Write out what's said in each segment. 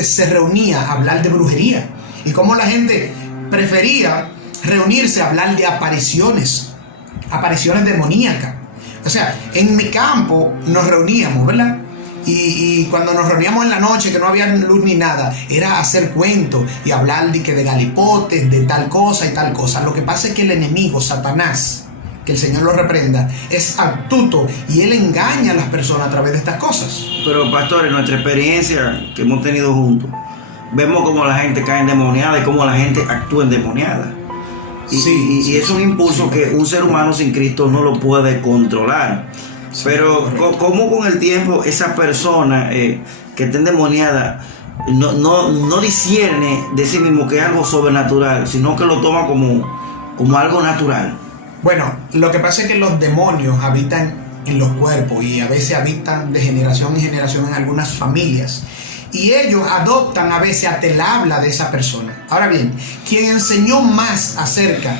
gente se reunía a hablar de brujería y cómo la gente prefería reunirse a hablar de apariciones demoníacas. O sea, en mi campo nos reuníamos, ¿verdad? Y cuando nos reuníamos en la noche, que no había luz ni nada, era hacer cuentos y hablar de galipotes, de tal cosa y tal cosa. Lo que pasa es que el enemigo, Satanás, que el Señor lo reprenda, es astuto y él engaña a las personas a través de estas cosas. Pero pastor, en nuestra experiencia que hemos tenido juntos, vemos cómo la gente cae endemoniada y cómo la gente actúa endemoniada. Y es un impulso que un ser humano sin Cristo no lo puede controlar. Sí, pero ¿cómo con el tiempo esa persona que está endemoniada no discierne de sí mismo que es algo sobrenatural, sino que lo toma como algo natural? Bueno, lo que pasa es que los demonios habitan en los cuerpos y a veces habitan de generación en generación en algunas familias. Y ellos adoptan a veces hasta el habla de esa persona. Ahora bien, quien enseñó más acerca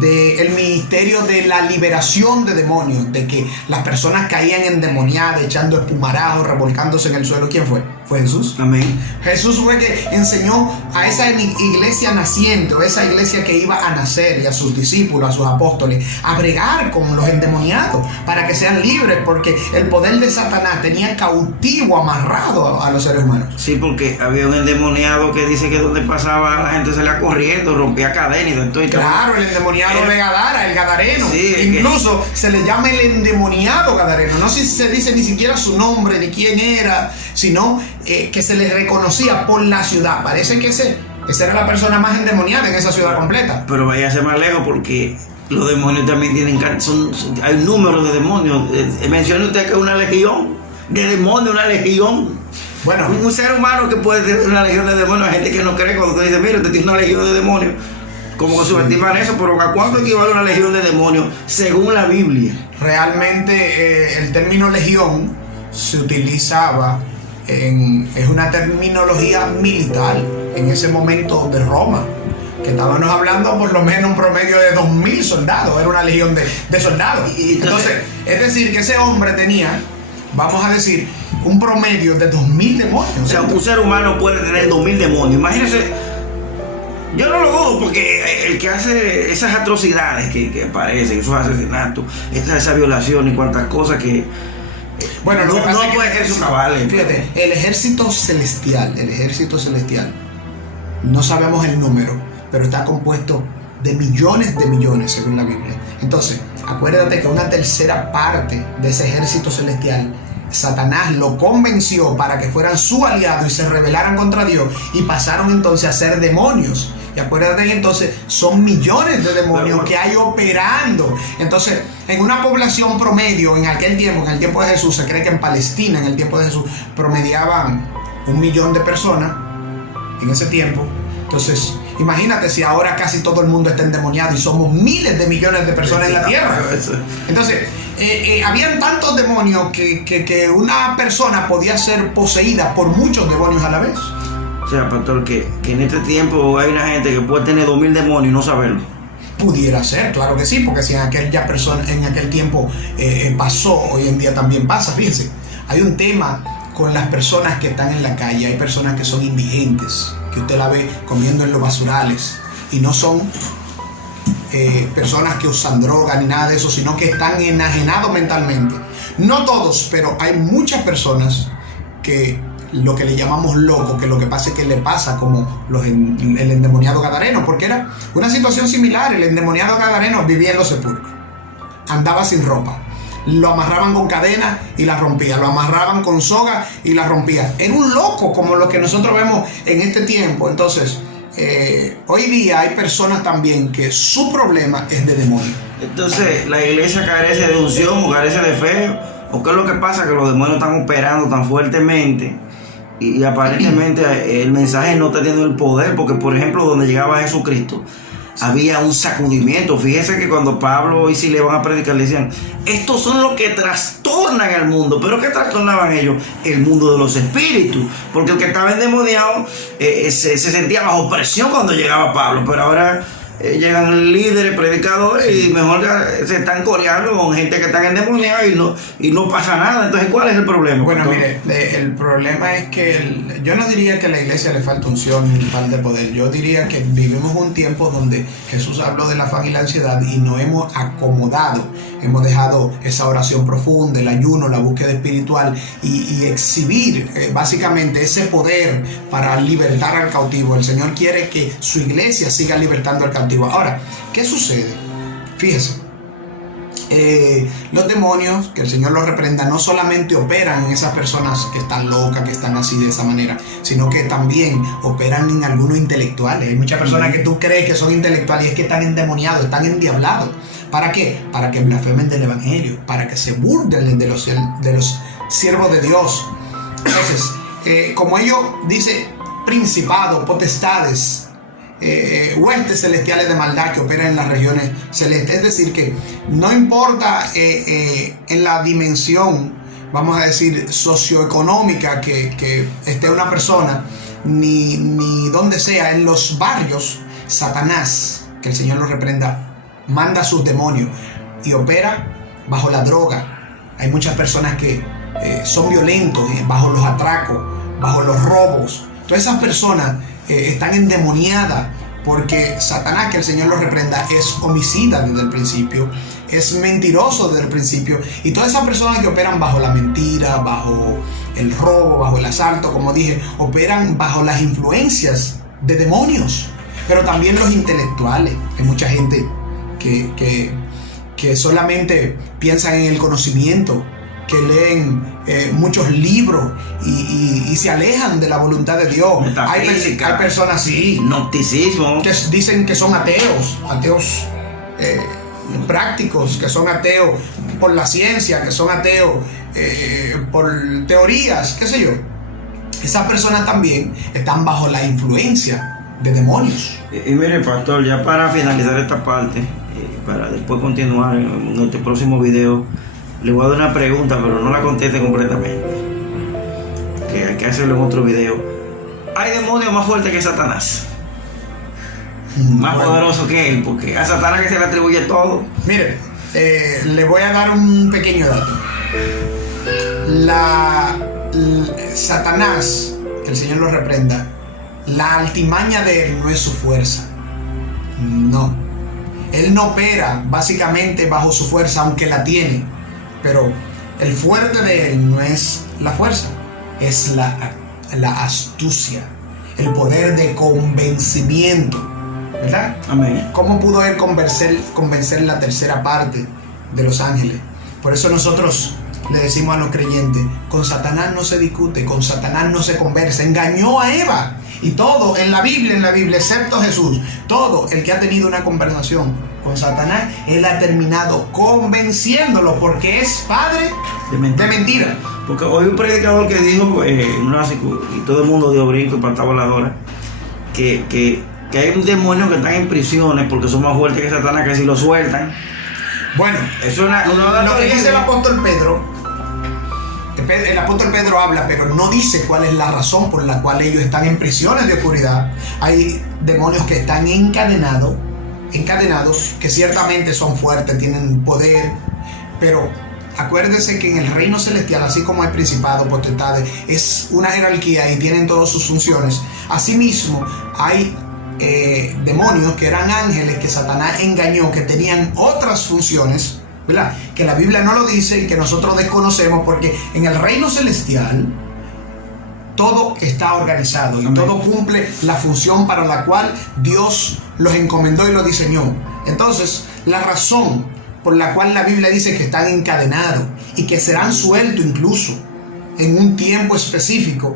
del ministerio de la liberación de demonios, de que las personas caían endemoniadas, echando espumarajos, revolcándose en el suelo, ¿quién fue? Fue Jesús. Amén. Jesús fue que enseñó a esa iglesia naciente, o esa iglesia que iba a nacer, y a sus discípulos, a sus apóstoles, a bregar con los endemoniados para que sean libres, porque el poder de Satanás tenía cautivo, amarrado a los seres humanos. Sí, porque había un endemoniado que dice que donde pasaba la gente salía corriendo, rompía cadenas y todo. Claro, el endemoniado de Gadara, el gadareno. Sí, incluso se le llama el endemoniado gadareno. No se dice ni siquiera su nombre, ni quién era, sino que se le reconocía por la ciudad. Parece que esa era la persona más endemoniada en esa ciudad completa. Pero váyase más lejos, porque los demonios también tienen hay un número de demonios. Menciona usted que es una legión de demonios, una legión. Bueno, un ser humano que puede tener una legión de demonios. Hay gente que no cree cuando usted dice, mira, usted tiene una legión de demonios. Como que subestiman eso, pero ¿a cuánto equivale una legión de demonios según la Biblia? Realmente el término legión se utilizaba es una terminología militar en ese momento de Roma, que estábamos hablando por lo menos un promedio de 2.000 soldados, era una legión de soldados. Entonces, es decir, que ese hombre tenía, vamos a decir, un promedio de 2.000 demonios. O sea, un ser humano puede tener 2.000 demonios. Imagínense, yo no lo dudo, porque el que hace esas atrocidades que aparecen, esos asesinatos, esa violación y cuantas cosas que... Bueno, no puede ser su cabal. Fíjate, el ejército celestial, no sabemos el número, pero está compuesto de millones según la Biblia. Entonces, acuérdate que una tercera parte de ese ejército celestial, Satanás lo convenció para que fueran su aliado y se rebelaran contra Dios, y pasaron entonces a ser demonios. Y acuérdate que entonces son millones de demonios que hay operando. Entonces, en una población promedio, en el tiempo de Jesús, se cree que en Palestina, en el tiempo de Jesús, promediaban 1 millón de personas en ese tiempo. Entonces, imagínate si ahora casi todo el mundo está endemoniado y somos miles de millones de personas en la tierra. Entonces, habían tantos demonios que una persona podía ser poseída por muchos demonios a la vez. O sea, pastor, que en este tiempo hay una gente que puede tener 2.000 demonios y no saberlo. Pudiera ser, claro que sí, porque si en aquel tiempo pasó, hoy en día también pasa. Fíjense, hay un tema con las personas que están en la calle. Hay personas que son indigentes, que usted la ve comiendo en los basurales, y no son personas que usan droga ni nada de eso, sino que están enajenados mentalmente. No todos, pero hay muchas personas que lo que le llamamos locos, que lo que pasa es que le pasa como el endemoniado gadareno, porque era una situación similar. El endemoniado gadareno vivía en los sepulcros, andaba sin ropa, lo amarraban con cadenas y la rompía, lo amarraban con soga y la rompía. Era un loco como lo que nosotros vemos en este tiempo. Entonces, hoy día hay personas también que su problema es de demonio. Entonces, la iglesia carece de unción o carece de fe, o qué es lo que pasa, que los demonios están operando tan fuertemente y aparentemente el mensaje no está teniendo el poder, porque por ejemplo donde llegaba Jesucristo había un sacudimiento. Fíjese que cuando Pablo y Silas van a predicar, le decían, estos son los que trastornan al mundo. ¿Pero qué trastornaban ellos? El mundo de los espíritus, porque el que estaba endemoniado se sentía bajo presión cuando llegaba Pablo. Pero ahora llegan líderes, predicadores, y mejor se están coreando con gente que están endemoniada y no pasa nada. Entonces, ¿cuál es el problema? Bueno, mire, el problema es que yo no diría que a la iglesia le falta unción ni falta de poder. Yo diría que vivimos un tiempo donde Jesús habló del afán y la ansiedad y nos hemos acomodado, hemos dejado esa oración profunda, el ayuno, la búsqueda espiritual y exhibir básicamente ese poder para libertar al cautivo. El Señor quiere que su iglesia siga libertando al cautivo. Ahora, ¿qué sucede? Fíjese, los demonios, que el Señor los reprenda, no solamente operan en esas personas que están locas, que están así de esa manera, sino que también operan en algunos intelectuales. Hay muchas personas que tú crees que son intelectuales y es que están endemoniados, están endiablados. ¿Para qué? Para que blasfemen del Evangelio, para que se burlen de los siervos de Dios. Entonces, como ellos dicen, principados, potestades, huestes celestiales de maldad que operan en las regiones celestes. Es decir, que no importa en la dimensión, vamos a decir, socioeconómica que esté una persona, ni donde sea, en los barrios, Satanás, que el Señor lo reprenda, manda a sus demonios y opera bajo la droga. Hay muchas personas que son violentos bajo los atracos, bajo los robos. Todas esas personas están endemoniadas porque Satanás, que el Señor lo reprenda, es homicida desde el principio, es mentiroso desde el principio, y todas esas personas que operan bajo la mentira, bajo el robo, bajo el asalto, como dije, operan bajo las influencias de demonios. Pero también los intelectuales, hay mucha gente que solamente piensa en el conocimiento, que leen muchos libros y se alejan de la voluntad de Dios. Hay personas así, gnosticismo, que dicen que son ateos prácticos, que son ateos por la ciencia, que son ateos por teorías, qué sé yo. Esas personas también están bajo la influencia de demonios. Y mire, pastor, ya para finalizar esta parte, para después continuar en este próximo video, le voy a dar una pregunta, pero no la conteste completamente, que hay que hacerlo en otro video. ¿Hay demonios más fuertes que Satanás? Más poderoso que él, porque a Satanás que se le atribuye todo. Mire, le voy a dar un pequeño dato. Satanás, que el Señor lo reprenda, la altimaña de él no es su fuerza. No. Él no opera básicamente bajo su fuerza, aunque la tiene. Pero el fuerte de él no es la fuerza, es la astucia, el poder de convencimiento, ¿verdad? Amén. ¿Cómo pudo él convencer la tercera parte de los ángeles? Por eso nosotros le decimos a los creyentes, con Satanás no se discute, con Satanás no se conversa. Engañó a Eva. Y todo en la Biblia, excepto Jesús, todo el que ha tenido una conversación con Satanás, él ha terminado convenciéndolo, porque es padre de mentira. Porque hoy un predicador que dijo y todo el mundo dio brinco y pata voladora, que hay un demonio que están en prisiones porque son más fuertes que Satanás, que si lo sueltan. Bueno, eso es lo que dice el apóstol Pedro. El apóstol Pedro habla, pero no dice cuál es la razón por la cual ellos están en prisiones de oscuridad. Hay demonios que están encadenados, que ciertamente son fuertes, tienen poder, pero acuérdese que en el reino celestial, así como hay principados, potestades, es una jerarquía y tienen todas sus funciones. Asimismo, hay demonios que eran ángeles que Satanás engañó, que tenían otras funciones, ¿verdad? Que la Biblia no lo dice y que nosotros desconocemos, porque en el reino celestial todo está organizado. Amén. Y todo cumple la función para la cual Dios los encomendó y los diseñó. Entonces, la razón por la cual la Biblia dice que están encadenados y que serán sueltos incluso en un tiempo específico,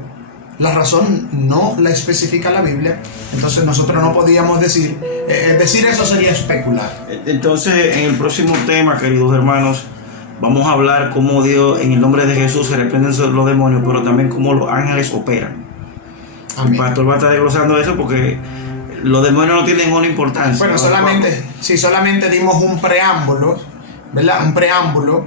la razón no la especifica la Biblia. Entonces nosotros no podíamos decir eso sería especular. Entonces, en el próximo tema, queridos hermanos, vamos a hablar cómo Dios, en el nombre de Jesús, se reprenden los demonios, pero también cómo los ángeles operan. Amén. El pastor va a estar desglosando eso porque los demonios no tienen una importancia. Bueno, solamente dimos un preámbulo, ¿verdad? Un preámbulo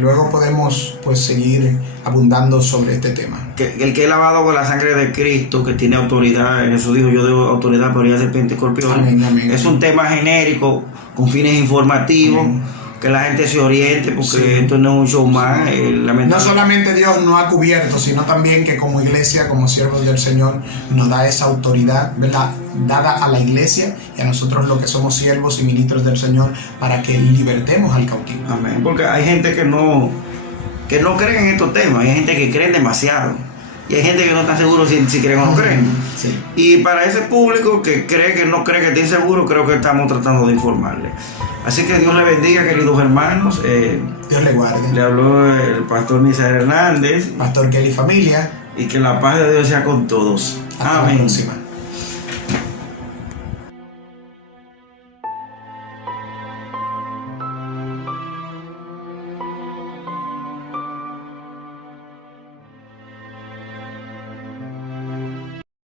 luego podemos pues seguir abundando sobre este tema. Que el que es lavado con la sangre de Cristo, que tiene autoridad, Jesús dijo: yo doy autoridad por ir a serpiente y escorpión. Amén, amén, es un tema genérico con fines informativos. Amén. Que la gente se oriente, porque esto no es un show más. No solamente Dios nos ha cubierto, sino también que como iglesia, como siervos del Señor, nos da esa autoridad, ¿verdad?, dada a la iglesia y a nosotros los que somos siervos y ministros del Señor, para que libertemos al cautivo. Amén. Porque hay gente que no cree en estos temas, hay gente que cree demasiado. Y hay gente que no está seguro si creen o no creen. Sí. Y para ese público que cree, que no cree, que está inseguro, creo que estamos tratando de informarle. Así que Dios le bendiga, queridos hermanos. Dios le guarde. Le habló el pastor Misael Hernández. Pastor Kelly Familia. Y que la paz de Dios sea con todos. Hasta la próxima.